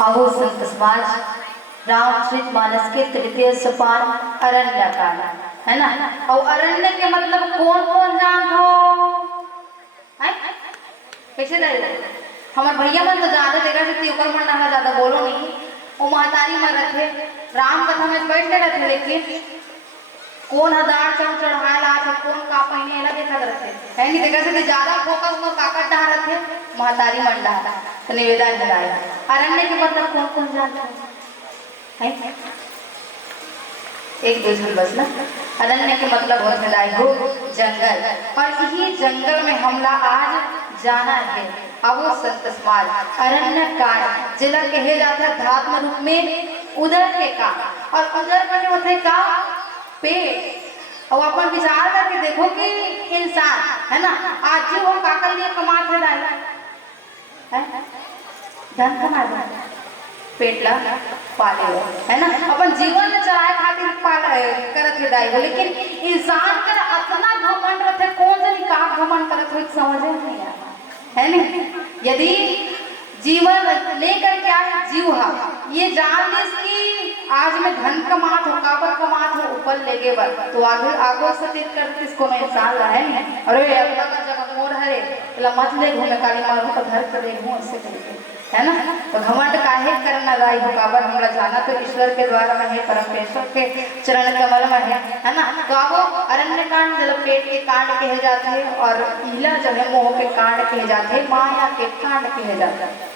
अहो संत समाज, रामचरित मानस के तृतीय सोपान अरण्य कांड है ना। और अरण्य के मतलब कौन कौन जान हो कैसे रहे हमारे भैया मन तो ज्यादा देखा से ओकर मन ना ज्यादा बोलो नहीं। वो महतारी मन रखे राम कथा में बैठ रहे, लेकिन कौन हदार चढ़ाए ला थे, कौन का पहिने ला देखा रखे है नहीं देखा से ज्यादा फोकस में काका डहा रखे महतारी मन डहा तो निवेदन कराया। अरण्य के मतलब कौन कौन जानता है एक दूसरे बस ना। अरण्य के मतलब होता है जंगल, और यही जंगल में हमला आज जाना है। अब वो संत समाज अरण्य कांड जिला कहे जाता है धात्म रूप में उदर के का, और उदर बने होते का पेट। और अपन विचार करके देखो कि इंसान है ना आज जी वो काकर लिए कमाते है धन कमा पेट ला पाले हो है ना, अपन जीवन चलाए खातिर पाल करत है, लेकिन इंसान का अपना घमंड रहते कौन से का घमंड करत हो समझ नहीं आता है नहीं। यदि जीवन लेकर के आए जीव ये जान लीस कि आज मैं धन कमात हो काबर कमात हो ऊपर लेगे बर तो आगे आगो सतीत करते इसको मैं इंसान रहे नहीं। अरे अगला का जगह मोर हरे तो मत ले घूमे काली मारू तो घर कर ले घूम ऐसे करके है ना। तो घमंड काहे करना राई हो काबर हमरा जाना तो ईश्वर के द्वारा में है, परमेश्वर के चरण कमल में है ना। तो वो अरण्य कांड जल पेट के कांड कहे जाते हैं, और इला जो है मोह के कांड कहे जाते हैं, माया के कांड कहे जाते हैं।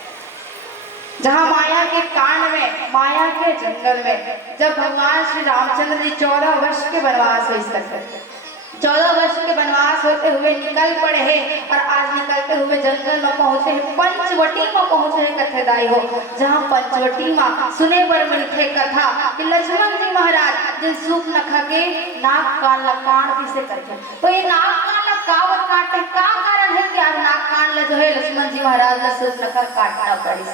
जहाँ माया के कांड में माया के जंगल में जब भगवान श्री रामचंद्र जी 14 वर्ष के वनवास हो सकते 14 वर्ष के वनवास होते हुए निकल पड़े हैं, और आज निकलते हुए जंगल में पहुंचे हैं, पंचवटी में पहुंचे हैं कथेदाई हो। जहाँ पंचवटी में सुने बर मिलते कथा कि लक्ष्मण जी महाराज जिन सूप नखा के नाक कान लकान किसे करते, तो ये नाक कान कावर काटे का कारण है कि आज नाक कान जो है लक्ष्मण जी महाराज ने सूप नखा काटना पड़ी।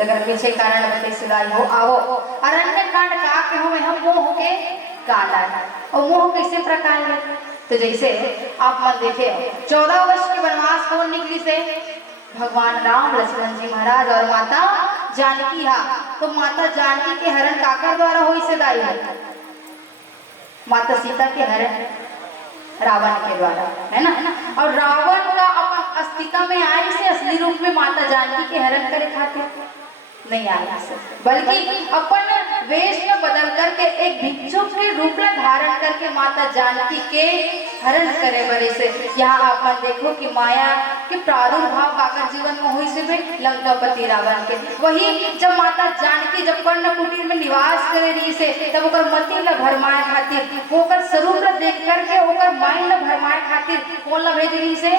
अगर पीछे कारण बते सुधाई हो आओ अरण्य कांड का के हम मोह के कांड है। और मोह कैसे प्रकार है तो जैसे आप मन देखे 14 वर्ष के वनवास कौन निकली से भगवान राम लक्ष्मण जी महाराज और माता जानकी हा। तो माता जानकी के हरण काकर द्वारा हो से दाई है माता सीता के हरण रावण के द्वारा है ना। और रावण का अपन अस्तित्व में आई से असली रूप में माता जानकी के हरण करे खातिर नहीं आया, बल्कि अपन वेश में बदल करके एक भिक्षुक के रूप में धारण करके माता जानकी के हरण करे बरे से। यहाँ अपन देखो कि माया के प्रादुर्भाव काकर जीवन में हुई से लंकापति रावण के। वही जब माता जानकी जब कर्ण कुटीर में निवास करे रही से तब ओकर मति ल भरमाए खातिर ओकर स्वरूप ल देख करके ओकर माइंड ल भरमाए खातिर कौन ल भेज रही से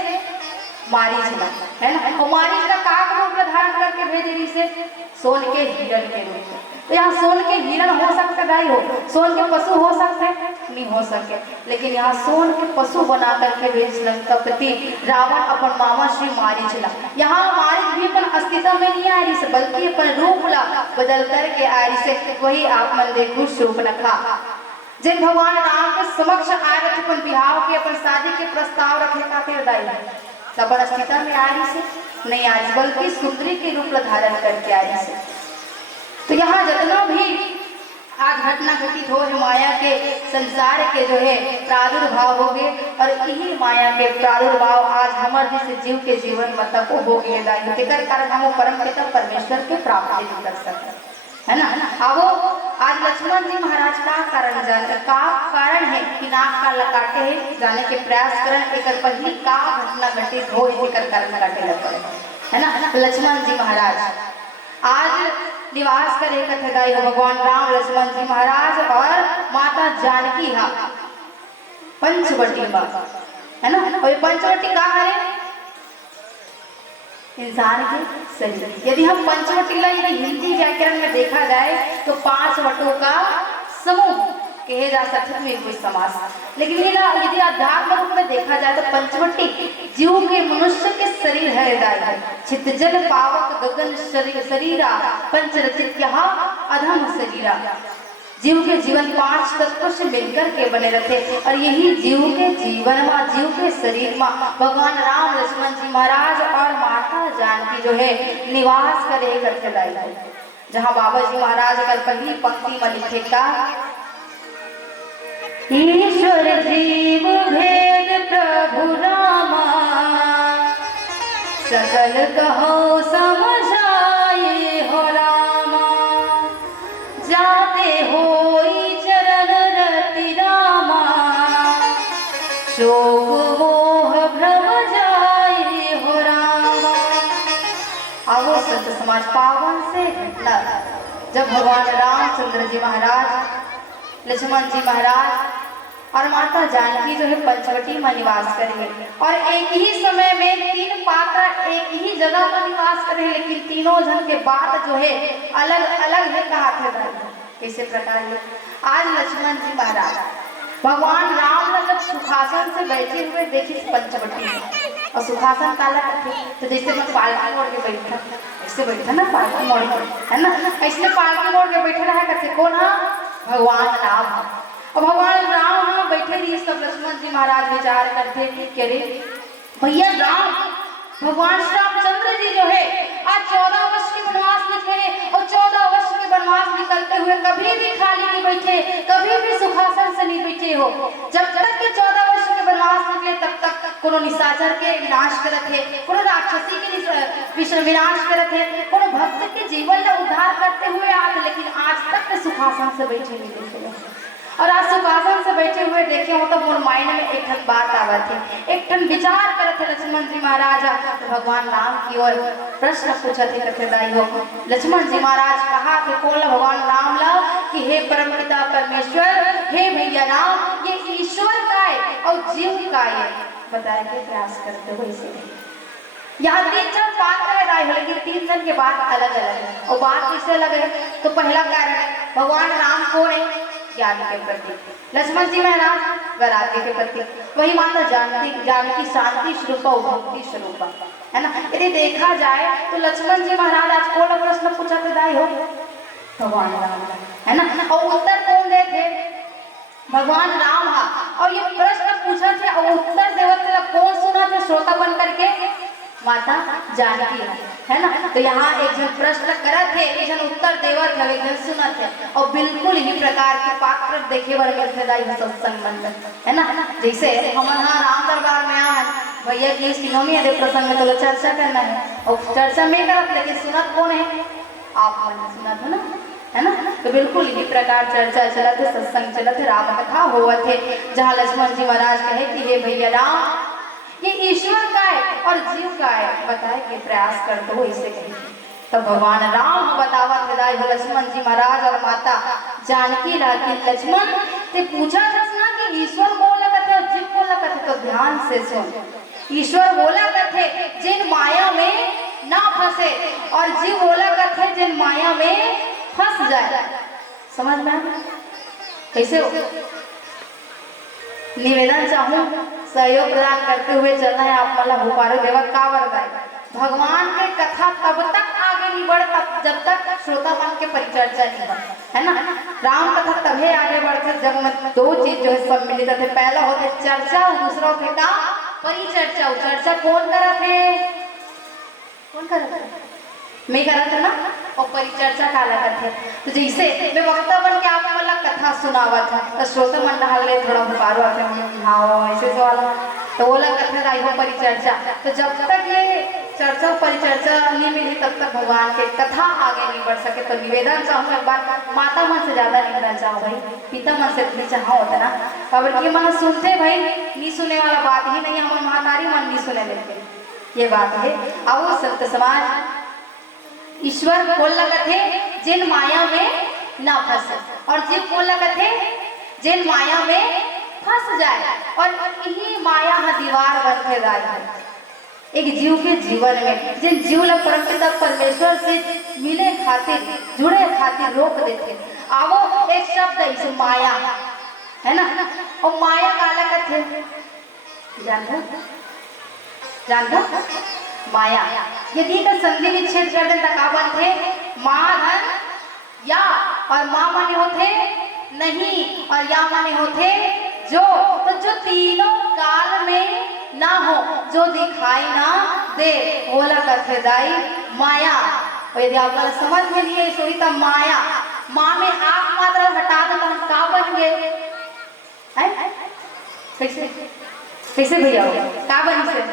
मारीच ला है ना। और मारीच का काक रूप धारण करके भेज रही से सोन के हिरण के रूप में। तो यहाँ सोन के हिरण हो सकते दाई हो, सोन के पशु हो सकते नहीं हो सके, लेकिन यहाँ सोन के पशु बना करके भेज लंकापति रावण अपन मामा श्री मारीच ला। यहाँ मारीच भी अपन अस्तित्व में नहीं आ रही से बल्कि अपन रूप ला बदल करके आ रही से। वही आप मन देखो रूप नखा जिन भगवान राम के समक्ष आए रखे अपन बिहाव के अपन शादी के प्रस्ताव रखे खातिर दाई तब अस्तित्व में आ रही से नहीं आज बल्कि सुंदरी के रूप धारण करके आ रही से। तो यहाँ जितना भी आज घटना घटित हो माया के संसार के जो है प्रादुर्भाव हो गए, और यही माया के प्रादुर्भाव आज हमारे जैसे जीव के जीवन मतलब हो गए दाई कारण हम परम पिता परमेश्वर के प्राप्ति नहीं कर सकते है ना। अब आज लक्ष्मण जी महाराज का कारण है कि नाक का लकाटे है जाने के प्रयास करें एक पहली का घटना घटित हो कारण काटे लग पड़े है ना। लक्ष्मण जी महाराज आज निवास करे कथेदाई हो भगवान राम लक्ष्मण जी महाराज और माता जानकी हा पंचवटी है ना। और पंचवटी का है इंसान के शरीर। यदि हम पंचवटी यदि हिंदी व्याकरण में देखा जाए तो 5 वटों का समूह कहे जा सकते हैं कोई समास, लेकिन यदि अध्यात्म रूप में देखा जाए तो पंचवटी जीव के मनुष्य के शरीर है चित्त जल पावक गगन शरीरा पंचरचित अधम शरीरा। जीव के जीवन 5 तत्वों से मिलकर के बने रहते, और यही जीव के जीवन में जीव के शरीर में भगवान राम लक्ष्मण जी महाराज और माता जानकी जो है निवास करे करते दाई। जहाँ बाबा जी महाराज कल पहली पंक्ति में लिखे का, ईश्वर जीव भेद प्रभु रामा, सकल कहो समझाए हो रामा, जाते होई चरण रति रामा, शोक मोह भ्रम जाए हो रामा। आओ संत समाज पावन से घटना, जब भगवान रामचंद्र जी महाराज, लक्ष्मण जी महाराज और माता जानकी जो है पंचवटी में निवास करेंगे, और एक ही समय में तीन पात्र एक ही जगह पर निवास करेंगे, लेकिन तीनों जन के बात जो है अलग अलग है। कहा थे इसी प्रकार है। आज लक्ष्मण जी महाराज भगवान राम जब सुखासन से बैठे हुए देखी पंचवटी में, और सुखासन काला करते तो जैसे मैं पालकी मोड़ के बैठा, ऐसे बैठा ना पालकी मोड़ के, है ना, ऐसे पालकी मोड़ के बैठे रहा करते। कौन है? भगवान राम। और भगवान राम बैठे रही, सब लक्ष्मण जी महाराज विचार करते कि अरे भैया राम, भगवान श्री रामचंद्र जी जो है आज 14 वर्ष के वनवास निकले, और 14 वर्ष के वनवास निकलते हुए कभी भी खाली नहीं बैठे, कभी भी सुखासन से नहीं बैठे हो। जब तक के 14 वर्ष के वनवास निकले तब तक कोनो निशाचर के विनाश करत है, कोनो राक्षसी के विनाश करत है, कोनो भक्त के जीवन का उद्धार करते हुए आज, लेकिन आज तक के सुखासन से बैठे नहीं देखे। और आज सुखासन से बैठे हुए देखे हो तो मोर माइंड में एक ठन बात आवत है, एक ठन विचार करत है लक्ष्मण जी महाराज। तो भगवान राम की ओर प्रश्न पूछत है करते दाई हो। लक्ष्मण जी महाराज कहा कि कौन भगवान राम ला कि हे परमपिता परमेश्वर, हे भैया राम, ये ईश्वर का है और जीव का है, बताए के प्रयास करते हो। इसे यहाँ 3 जन बात कर रहे हो, लेकिन 3 जन के बात अलग अलग है। और बात किससे अलग है? तो पहला कारण भगवान राम कौन है? ज्ञान के प्रति। लक्ष्मण जी महाराज वैराग्य के प्रति। वही माता जानकी शांति स्वरूप और भक्ति स्वरूप, है ना। यदि देखा जाए तो लक्ष्मण जी महाराज आज कौन प्रश्न पूछा थे दाई हो? भगवान राम, है ना। और उत्तर कौन दे थे? भगवान राम। और ये प्रश्न पूछा थे और उत्तर देवत कौन सुना थे श्रोता बन करके? माता जानकी, है ना। तो यहाँ एक जन प्रश्न करत है, एक जन उत्तर देवत है, एक जन सुनत है। और बिल्कुल ही प्रकार के पात्र देखे बर मिलते दाई सत्संग मंडल, है ना। जैसे हम यहाँ राम दरबार में आए भैया की सिनोमी है प्रसंग में, तो चर्चा करना है और चर्चा में करत, लेकिन सुनत कौन है? आप मैंने सुनत है ना, है ना। तो बिल्कुल इसी प्रकार चर्चा चलत है, सत्संग चलत है, राम कथा होवत है, जहाँ लक्ष्मण जी महाराज कहे कि हे भैया राम, ये ईश्वर का है और जीव का है, बताए कि प्रयास करते हो। इसे कही तब भगवान राम बतावत है लक्ष्मण जी महाराज और माता जानकी लागी। लक्ष्मण ते पूछा था ना कि ईश्वर बोला करते और जीव बोला करते, तो ध्यान से सुन। ईश्वर बोला करते जिन माया में ना फंसे, और जीव बोला करते जिन माया में फंस जाए। समझ में कैसे? निवेदन चाहूं सहयोग प्रदान करते हुए चलना है। आप मतलब हुकारो देवा का वरदाय भगवान के कथा तब तक आगे नहीं बढ़ता जब तक श्रोता मन के परिचर्चा नहीं बढ़, है ना। राम कथा तभी आगे बढ़ते जब में 2 चीज जो है सम्मिलित थे। पहला होते चर्चा और दूसरा होते का परिचर्चा। चर्चा कौन करा थे? कौन करा थे? मैं करा था ना। और परिचर्चा का अलग थे। तो जैसे मैं वक्ता बन के आप वाला कथा सुनावा था तो श्रोता मंडल ले थोड़ा हुकारो आते हैं, हाँ ऐसे सवाल, तो वो लग कथा आई हो परिचर्चा। तो जब तक ये चर्चा परिचर्चा नहीं मिली तब तक भगवान के कथा आगे नहीं बढ़ सके। तो निवेदन चाहूँ एक बार, माता मन से ज्यादा निवेदन चाहो भाई, पिता मन से भी चाहो होता ना। खबर की मन सुनते भाई, नहीं सुनने वाला बात ही नहीं, हमारे महातारी मन नहीं सुने देते, ये बात है। आओ संत समाज, ईश्वर बोल लगत है जिन माया में ना फंसे, और जीव बोल लगत है जिन माया में फंस जाए। और यही माया है दीवार बन के जाए एक जीव के जीवन में, जिन जीव ला परमपिता परमेश्वर से मिले खातिर जुड़े खातिर रोक देते। आवो एक शब्द है माया, है ना। और माया का लगत है जानते माया। यदि का संधि विच्छेद कर दें तकावन थे माँ धन या, और माँ माने होते नहीं और या माने होते जो। तो जो तीनों काल में ना हो, जो दिखाई ना दे, बोला कथे दाई माया। और यदि आप वाला समझ में लिए सोई तब माया माँ में आप मात्रा हटा दो तो हम का बन गए? कैसे कैसे भैया का बन से?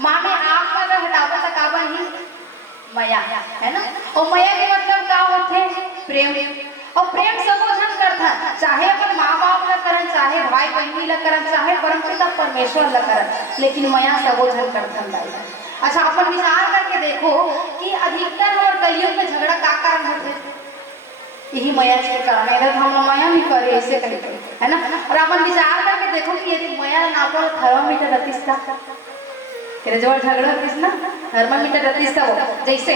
माँ में आप मात्रा हटाता तो का बन ही माया, है ना? और माया के मतलब का होते? प्रेम। और प्रेम सबोधन करता, चाहे अपन माँ बाप ला करन, चाहे भाई बहनी ला करन, चाहे परमपिता परमेश्वर ला करन, लेकिन माया सबोधन करता। अच्छा अपन विचार करके देखो कि अधिकतर और कलयुग में झगड़ा का कारण होते? यही माया के कारण है। हम माया नहीं करे ऐसे कहीं, है ना? और अपन विचार करके देखो कि यदि माया ना पर थर्मामीटर रतिस्ता तेरे जोड़ झगड़ा किस ना थर्मामीटर रतिस्ता हो, जैसे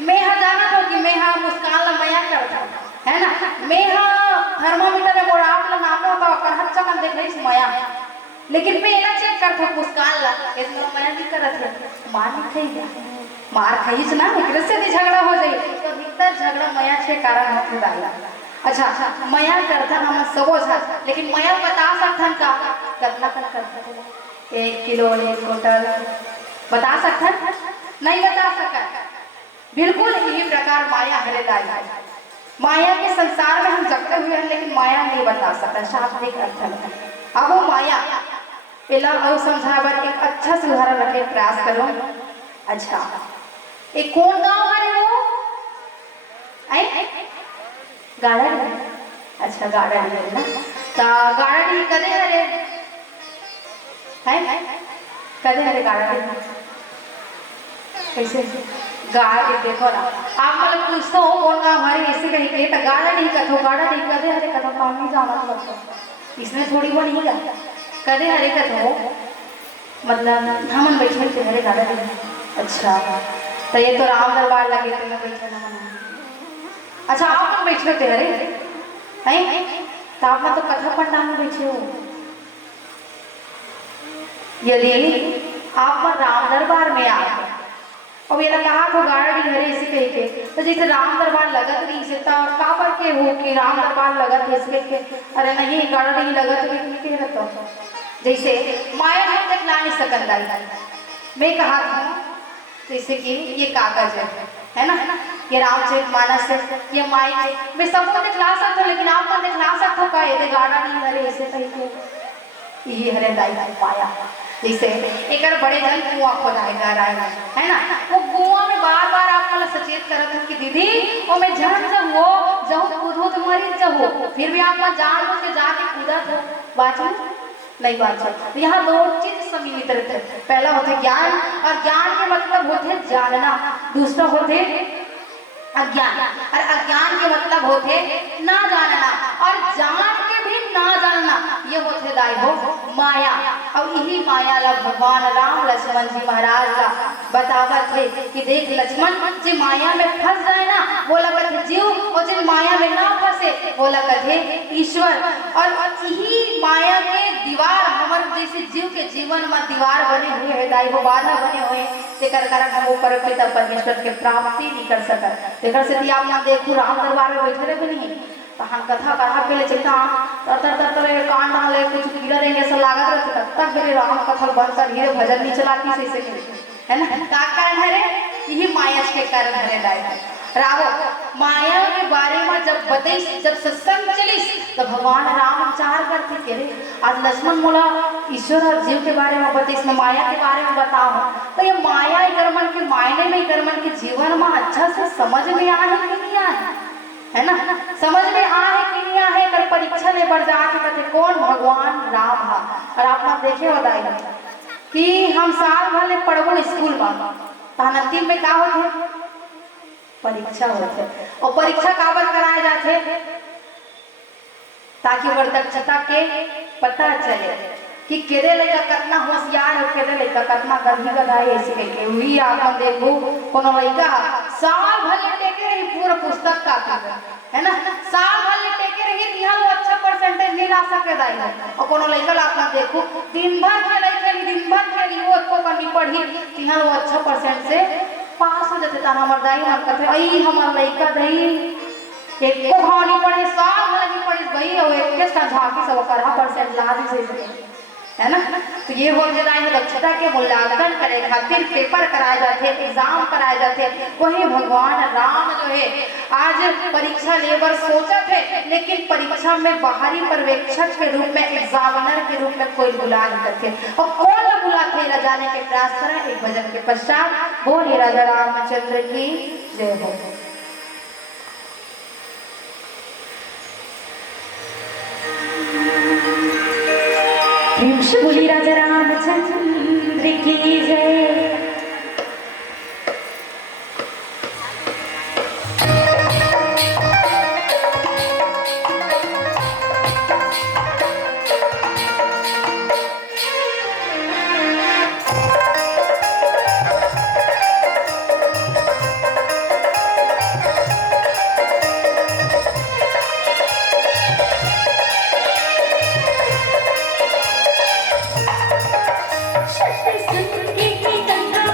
मैं जाना था कि मैं मुस्कान ला माया करता, है ना? मैं थर्मामीटर में मोड़ आप ला नाम होता कर हर चमन देख रही माया, लेकिन मैं ना चेक करता मुस्कान ला इतना माया नहीं करत है, मार नहीं खाई मार खाई ना एक से भी झगड़ा हो जाए तो भीतर झगड़ा माया के कारण होते दाई। अच्छा माया करता हम सबो झा, लेकिन माया बता सकथन का कितना करता? 1 किलो 1 क्विंटल बता सकथन? नहीं बता सकत। बिल्कुल इसी प्रकार माया हरे दाई। माया के संसार में हम जगते हुए हैं लेकिन माया नहीं बता सकता शाब्दिक अर्थ में। अब वो माया पहला और समझावर एक अच्छा से उदाहरण रखे प्रयास करो। अच्छा एक कौन गांव है वो? गाड़ा। अच्छा गाड़ा है ना, तो गाड़ा नहीं कदे हरे है कदे हरे गाड़ा कैसे गाड़ी देखो ना आप मतलब कुछ तो हो कौन गाँव हमारे ऐसे कहीं के तो गाड़ा नहीं कथो गाड़ा नहीं कदे हरे कथो पानी जाना पड़ता इसमें थोड़ी वो नहीं गा कदे हरे कथो मतलब हमन बैठे थे हरे गाड़ा नहीं। अच्छा तो ये तो राम दरबार लगे थे मैं बैठे ना। अच्छा आप लोग बैठे थे हरे हैं तो आप तो कथा पंडाल में बैठे हो। यदि आप राम दरबार में आ और मेरा कहा तो गाड़ी हरे इसी कही के तो जैसे राम दरबार लगत रही से तो का पर के हो कि राम दरबार लगत है इसके के अरे नहीं गाड़ी नहीं लगत है के रहता जैसे माया हम दिखला नहीं सकन। मैं कहा था जैसे कि ये कागज है ना, ये रामचरितमानस है, ये माई मैं सबको दिखला सकता लेकिन आप मन दिखला सकता का ये गाड़ा नहीं हरे ऐसे कही के ये हरे दाई पाया। जैसे एक बड़े जन कुआं खोदाएगा है ना, वो कुआं में बार बार आप मला सचेत करत हो कि दीदी वो मैं जान जब वो जाऊँ कूदो तो मरी जब हो फिर भी आप जान हो के जाके कूदत हो बात नहीं बात। यहाँ दो चीज सम्मिलित रहते हैं, पहला होते ज्ञान और ज्ञान के मतलब होते जानना, दूसरा होते अज्ञान और अज्ञान के मतलब होते ना जानना और जान के भी ना जानना ये होते दाई हो माया। और यही माया ला भगवान राम लक्ष्मण जी महाराज का बतावत है कि देख लक्ष्मण जी माया में फंस जाए ना वो लगत है जीव और जिन माया में ना फंसे वो लगत है ईश्वर। और यही माया के दीवार हमारे जैसे जीव के जीवन में दीवार बने हुए है दाई हो बाधा बने हुए तेकर कारण हम ऊपर पिता परमेश्वर के प्राप्ति नहीं कर सकत। तेकर से आप ना देखो राम दरबार में बैठे रहे नहीं तो हम कथा कथा पे ले चलता तर कान डाल ले कुछ कीड़ा रहेंगे सब लागत रहते तब तक मेरे राम कथा बंद कर धीरे भजन नहीं चलाती से है ना का कारण है रे यही माया के कारण है दाई रावो माया के बारे में जब बताइस जब सत्संग चलिस तो भगवान राम विचार करते के रे आज लक्ष्मण मोला ईश्वर और जीव के बारे में बताइस मैं माया के बारे में बताऊं तो ये माया कर्मन के मायने में कर्मन के जीवन में अच्छा से समझ में आए कि नहीं आए है ना, समझ में आए कि नहीं आए कर परीक्षा ले बढ़ जाके कहते कौन भगवान राम है। और आप लोग देखे बताइए कि हम साल भर ले पढ़बो स्कूल में अंतिम में क्या होते परीक्षा होते और परीक्षा काबर कराए जाते ताकि ओकर दक्षता के पता चले कि केदे लड़का कितना होशियार है केदे लड़का कितना गधी गधाई ऐसे करके वही आप देखो कोनो लड़का साल भर टेके रही पूरा पुस्तक का है ना साल भर टेके रही यहाँ वो अच्छा परसेंटेज नहीं ला सके दाई और कोनो लड़का आप देखो दिन भर खेली दिन भर खेली वो को कमी पढ़ी यहाँ वो अच्छा परसेंट से पास हो जाते ता हमार दाई हम कहते आई हमार लड़का दई एक को भावनी पढ़े साल भर नहीं पढ़ी भाई और एक के झांकी सब करहा परसेंट ला दी से है ना। तो ये हो जाए दक्षता के मूल्यांकन करे खातिर पेपर कराए जाते, एग्जाम कराए जाते। वही भगवान राम जो है आज परीक्षा लेबर सोचा थे, लेकिन परीक्षा में बाहरी पर्यवेक्षक के रूप में, एग्जामिनर के रूप में कोई बुला नहीं करते। और कौन न बुलाते जाने के प्रयास करें। एक भजन के पश्चात बोलिए राजा रामचंद्र की जय हो। प्रेम से बोली राजा रामचंद्र की जय। शब्द सुन के गंगा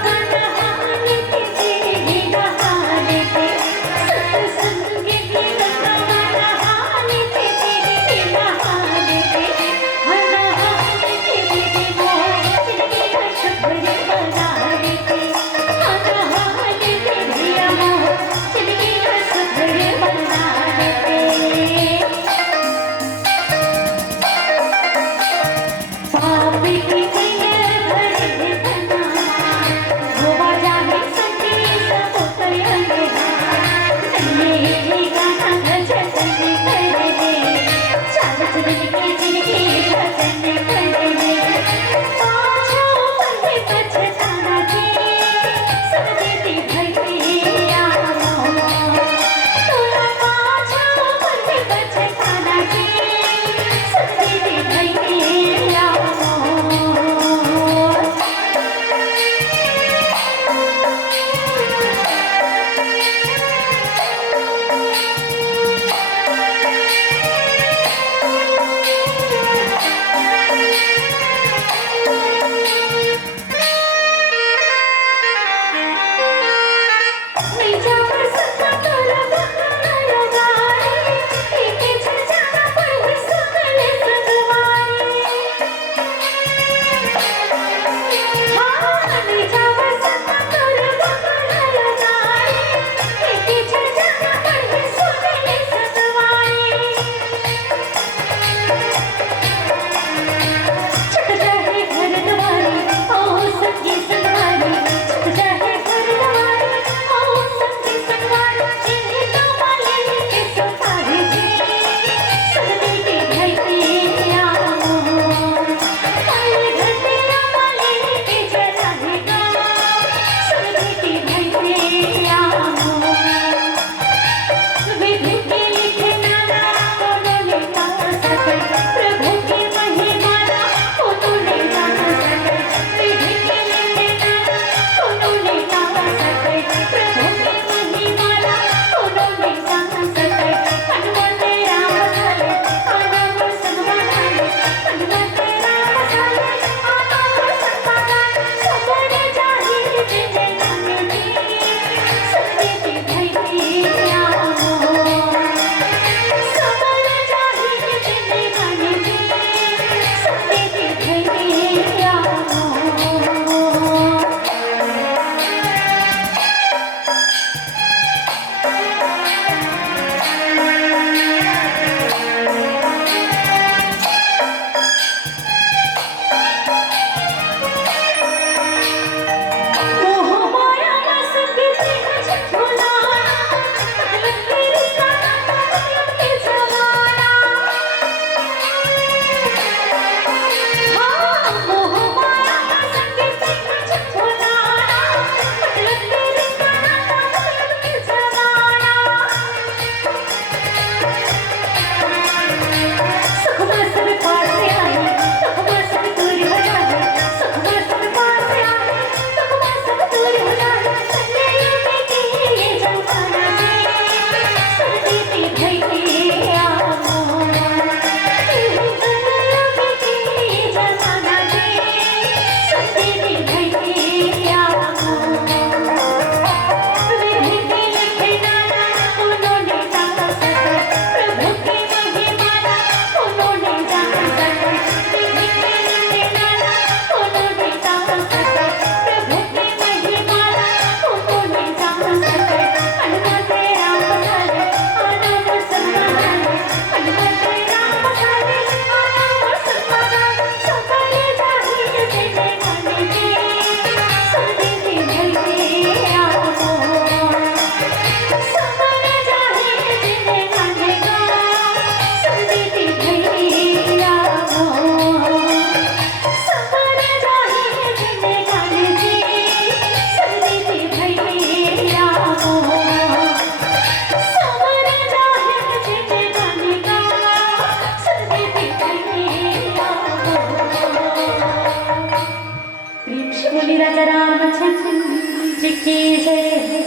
जय।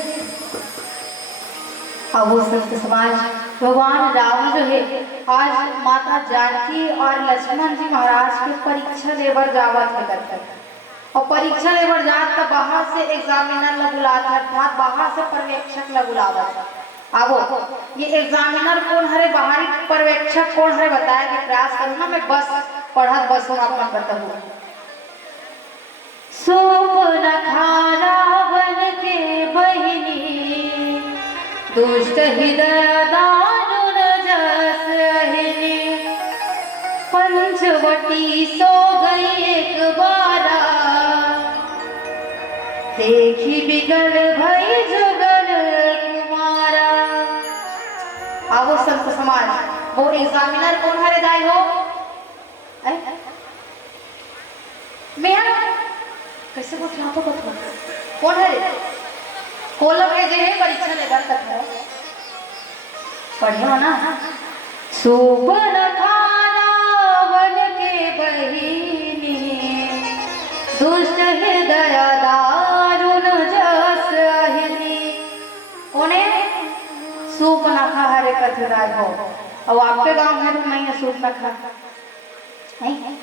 अब वो संत समाज भगवान राम जो है आज माता जानकी और लक्ष्मण जी महाराज के परीक्षा लेबर जावत है करते, और परीक्षा लेबर जात तो बाहर से एग्जामिनर लगुलात है, अर्थात बाहर से पर्यवेक्षक लगुलावत है। अब ये एग्जामिनर कौन हरे, बाहरी पर्यवेक्षक कौन हरे बताए कि प्रयास करना, मैं बस पढ़त बस आपको बताऊँ। सूप रखा रावण के बहिनी, दुष्ट हृदय दारुण जस अहिनी, पंचवटी सो गई एक बारा, देखी बिगल भई जुगल कुमारा। आओ संत समाज, वो एग्जामिनर कौन हरे दाई हो? मैं कैसे बोल रहा तो बता कौन है रे? कोलम है जे है परीक्षा लेकर करता है, पढ़ियो ना। सुबन रावण के बहिनी, दुष्ट हृदय दारुण जस अहिनी। कौन है? सूर्पनखा हरे कथराज हो। अब आपके गांव में तो नहीं है सूर्पनखा, नहीं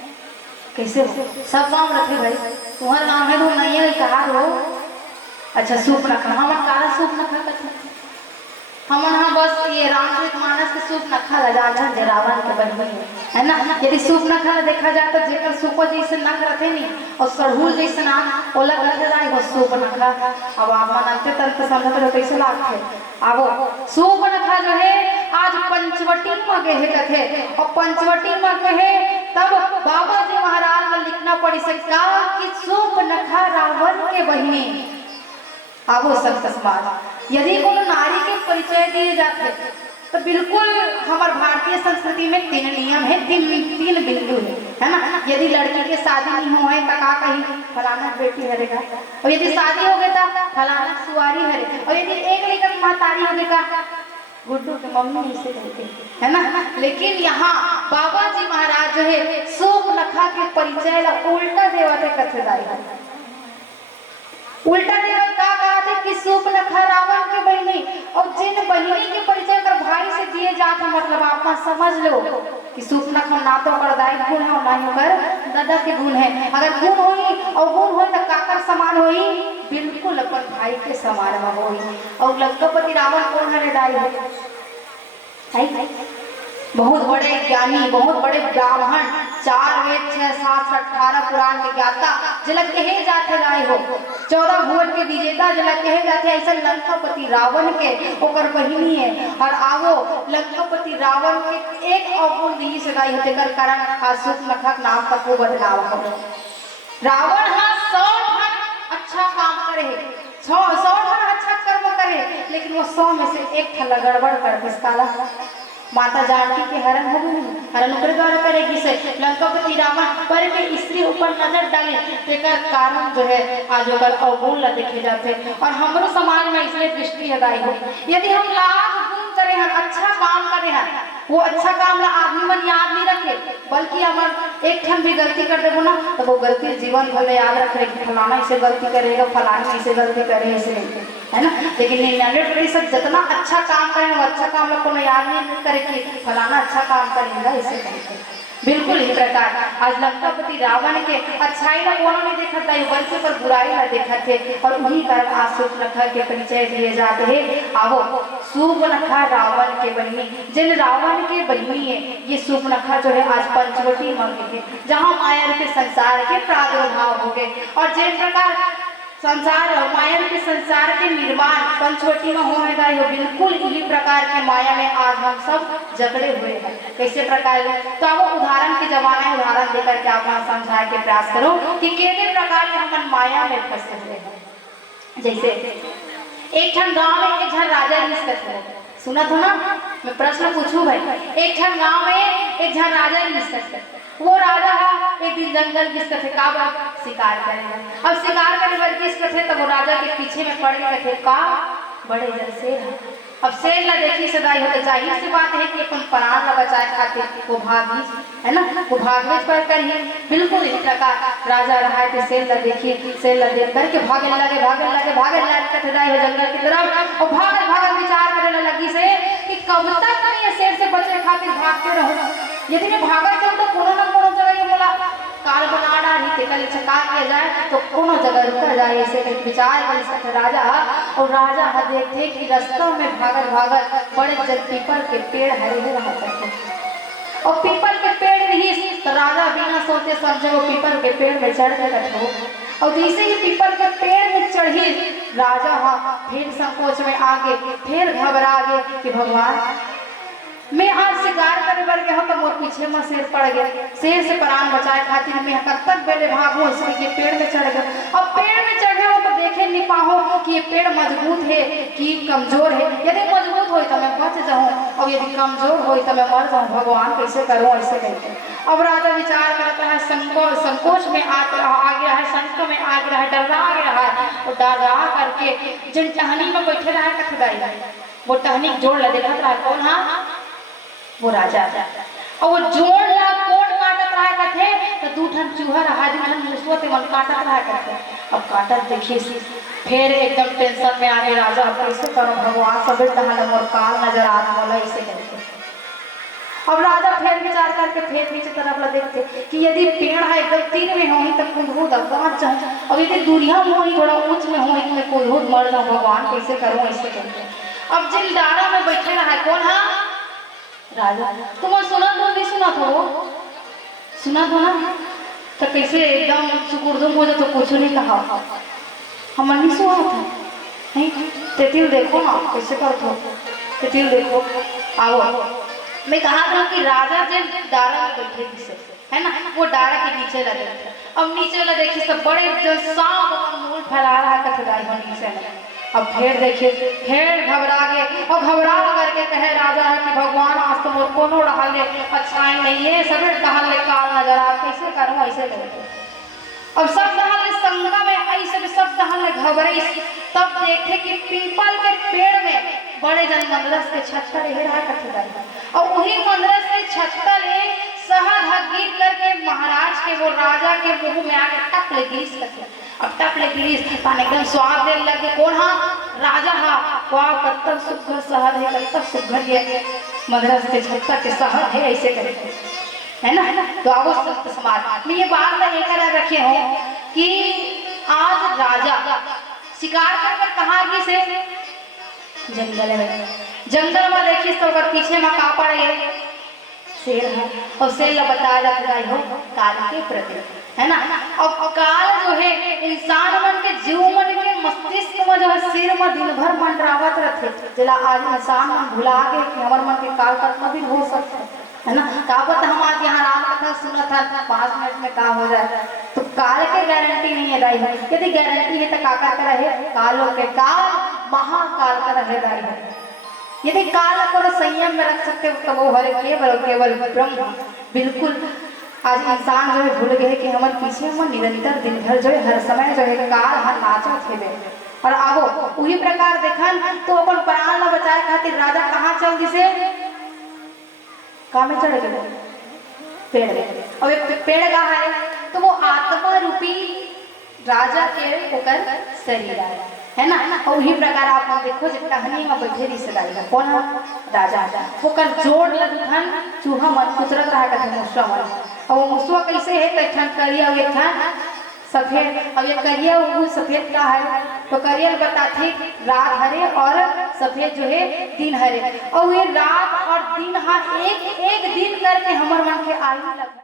कैसे हो? सब गांव रखे भाई, तुम्हारे गांव में तो नहीं है, कहा हो? अच्छा सूर्पनखा, हम काला सूर्पनखा करते हम यहाँ बस ये रामचरितमानस के सूर्पनखा लगा जे रावण के बहिनी है ना। यदि सूर्पनखा देखा जाए तो जेकर सूपो जैसे नख रखे नहीं और सरहुल जैसे नाम ओला रखे जाए वो सूर्पनखा। अब आप मानते तंत्र समझते हो कैसे लागते। अब सूर्पनखा जो है आज पंचवटी में गए कथे, और पंचवटी में गए तब बाबा जी महाराज ने लिखना पड़ी सकता कि सूर्पनखा रावण के बहिनी। आवो संत समाज, यदि कोनो नारी के परिचय दिए जाते तो बिल्कुल हमारे भारतीय संस्कृति में 3 नियम है, 3 बिंदु है ना। यदि लड़की के शादी नहीं हुआ है तो का कहीं फलाना बेटी हरेगा, और यदि शादी हो गया तो फलाना सुवारी हरे, और यदि एक लेकर महतारी हो गया गुड्डू के मम्मी इसे कहते है ना। लेकिन यहाँ बाबा जी महाराज जो है सूर्पनखा के परिचय उल्टा देवते कथे दाई, उल्टा देवत का कहते कि सूर्पनखा रावण के बहिनी, और जिन बहिनी के परिचय कर भाई से दिए जाते मतलब आप समझ लो कि सूर्पनखा ना तो कर दाई गुण है और ना ही कर दादा के गुण है। अगर गुण होई और गुण होई तो काकर समान होई, बिल्कुल अपन भाई के समान में होई। और लंकापति रावण कौन हरे दाई है? बहुत बड़े ज्ञानी, बहुत बड़े ब्राह्मण, 4 वेद 6 शास्त्र 18 पुराण के ज्ञाता जलक कहे जाते राय हो, 14 भुवन के विजेता जलक कहे जाते ऐसा लंकापति रावण के ओकर बहिनी है। और आवो लंकापति रावण के एक अवगुण दी से दाई होते कर कारण सूर्पनखा नाम तक को बदलाव हो। रावण हाँ 100 अच्छा काम करे, 100 अच्छा कर्म करे, लेकिन वो 100 में से 1 ठल्ला गड़बड़ कर पिस्ताला। माता जानकी के हरण हो गई, हरण ऊपर द्वारा करेगी से लंकापति रावण पर के स्त्री ऊपर नजर डाले, तेकर कारण जो है आज ओकर अवगुण ला देखे जाते। और हमरो समाज में इसलिए दृष्टि हदाई हो, यदि हम लाख गुण करे हैं, अच्छा काम करे हैं, वो अच्छा काम ला आदमी मन याद नहीं रखे, बल्कि अगर एक ठन भी गलती कर देबो ना तो वो गलती जीवन भर याद रखे कि फलाना इसे गलती करेगा, फलाना इसे गलती करे ऐसे है ना। लेकिन 99% जितना अच्छा काम करें वो अच्छा काम लोग को याद नहीं करे कि फलाना अच्छा काम करेगा इसे करेंगे। बिल्कुल इस प्रकार आज लंकापति रावण के अच्छाई ला कोनो नहीं देखा था, बल्कि पर बुराई ला देखा थे, और उन्हीं कारण आज सूर्पनखा के परिचय दिए जाते हैं। आवो सूर्पनखा रावण के बहिनी, जिन रावण के बहिनी है ये सूर्पनखा जो है आज पंचवटी में है, जहाँ माया के संसार के प्रादुर्भाव हो गए। और जिस प्रकार संसार माया के संसार के निर्माण पंचवटी में हो गए हो, बिल्कुल इसी प्रकार के माया में आज हम सब जकड़े हुए हैं। कैसे प्रकार? तो अब उदाहरण के जमाने उदाहरण देकर के आप समझाए के प्रयास करो कि कैसे प्रकार के हम माया में फंसे हुए हैं। जैसे एक ठन गांव में एक झन राजा रिश्ते थे, सुना था ना? मैं प्रश्न पूछूं भाई, एक ठन गांव में एक झन राजा रिश्ते थे। वो राजा एक दिन जंगल किस थे का शिकार करेगा। अब शिकार करने वाले किस थे, तब वो राजा के पीछे में पड़ गए थे का बड़े जैसे अब शेर ला देखी सदाई हो तो जाहिर सी बात है कि अपन प्राण ला बचाए खातिर वो भागी, है ना, वो भागवे पर कर ही बिल्कुल इस प्रकार राजा रहा है। तो शेर ला देखिए, शेर ला देख करके भागे लगे कथदाई हो जंगल की तरफ और भागल विचार करे लगी से कि कब तक ये शेर से बचे खातिर भागते रहो। यदि मैं भागत जाऊँ तो कोनो न कोनो जगह ये बोला काल बना डाली के कल चका किया जाए तो कोनो जगह रुका जाए, ऐसे कहीं विचार कर सकते राजा। और राजा देखते कि रास्ता में भागल बड़े जल पीपल के पेड़ हरे रहा करते और पीपल के पेड़ रही तो राजा बिना सोचे समझे वो पीपल के पेड़ में चढ़ के बैठो। और जैसे ही पीपल के पेड़ में चढ़ी राजा फिर संकोच में आगे, फिर घबरा गए कि भगवान मैं आज शिकार करे बर गया हूँ तो मोर पीछे में शेर पड़ गया, शेर से प्राण बचाए खातिर मैं कब तक पहले भागू, इसलिए ये पेड़ में चढ़ गया। अब पेड़ में चढ़े हो तो देखे नहीं पाओ कि ये पेड़ मजबूत है कि कमजोर है। यदि मजबूत हो तो मैं बच जाऊँ और यदि कमजोर हो तो मैं मर जाऊँ, भगवान कैसे करूँ ऐसे करके। अब राजा विचार करता है, संकोच में आ गया है, संक में आ गया है, डरा गया है और डरा करके जिन टहनी में बैठे रहा है कथदाई वो टहनी जोड़ ले देखा रहा कौन, हाँ वो राजा। और वो जोड़ ला कौन काटत रहा करते तो दूठन चूहा रहा, दूठन मुसवा ते मन काटत रहा करते। अब काटत देखिए फिर एकदम टेंशन में आ गए राजा, अब कैसे करो भगवान सब टहल मोर काल नजर आत मोला ऐसे करके। अब राजा फिर विचार करके फिर नीचे तरफ ला देखते कि यदि पेड़ है एकदम तीन में हो तो कूद अफगान चाहूँ, अब यदि दुनिया में हो थोड़ा ऊंच में हो तो मैं कूद मर जाऊँ, भगवान कैसे करूँ ऐसे करके। अब जिन डारा में बैठे रहा है कौन, हाँ राजा। तुम सुना तो नहीं सुना था वो सुना था ना, तो कैसे एकदम सुकुर्दुम हो जाए तो कुछ नहीं कहा, हम नहीं सुना था नहीं। तेतिल देखो ना कैसे करते हो, तेतिल देखो आओ। मैं कहा था कि राजा जिन डारा में बैठे जिसे है ना वो डारा के नीचे लगे थे। अब नीचे ला देखिए सब बड़े जो सांप मूल फैला रहा कथदाई हो नीचे लगे। अब फिर देखिए फिर घबरा गए और घबरा करके कहे राजा है कि भगवान आज तो मोर कोनो रहले अच्छा नहीं है, सभी टहल काल नजर आ कैसे करूँ ऐसे करके। अब सब टहल संगा में ऐसे सब टहल घबराई। तब देखे कि पीपल के पेड़ में बड़े जन मंदरस के छत्ता रह रहा कथदाई और वही मंदरस के छत्ता ले शहद गिर करके महाराज के वो राजा के मुंह में आके टप ले गिरीश करके। अब टप ले गिरीश पान एकदम स्वाद देने लगे कौन, हाँ राजा, हाँ वाह कत्तक सुघर शहद है, कत्तक सुघर ये मदरस के छत्ता के शहद है ऐसे करके, है ना। तो आओ संत समाज में ये बात मैं लेकर रखे हो कि आज राजा शिकार कर कहाँ गई से जंगल में देखिए तो अगर पीछे में का पड़े शेर है और शेर ला बताया जाता है हो काल के प्रति, है ना। और काल जो है इंसान मन के जीव मन के मस्तिष्क में जो है सिर में दिन भर मंडरावत रहते, जिला आज इंसान मन भुला गए कि हमारे मन के काल का कभी हो सकता है ना। कहावत हम आज यहाँ राम कथा सुना था 5 मिनट में का हो जाए, तो काल के गारंटी नहीं है दाई है। यदि गारंटी है तो काका का रहे कालों के काल महाकाल का रहे दाई है। यदि काल को संयम में रख सकते हो तो वो हरे केवल ब्रह्म। बिल्कुल आज इंसान जो है भूल गए कि हमारे पीछे हम निरंतर दिन भर जो है हर समय जो है काल हर नाचत थे और आवो वही प्रकार देखन तो अपन प्राण ला बचाए खातिर राजा कहाँ चल दिसे कहाँ में चढ़ गए पेड़ में। और एक पेड़ कहाँ है तो वो आत्मा रूपी राजा के ओकर शरीर है ना। और वही प्रकार आप देखो जब टहनी में बैठे रिश्तेदारी है कौन है राजा, ओकर जोड़ लगन चूहा मन कुतरत रहा कथे मुसवा मन। और वो मुसवा कैसे है कैठन करिया और एक सफेद। अब ये करिया वो सफेद का है तो करिया बताते रात हरे और सफेद जो है दिन हरे। और ये रात और दिन हाँ एक दिन करके हमारे मन के आयु लग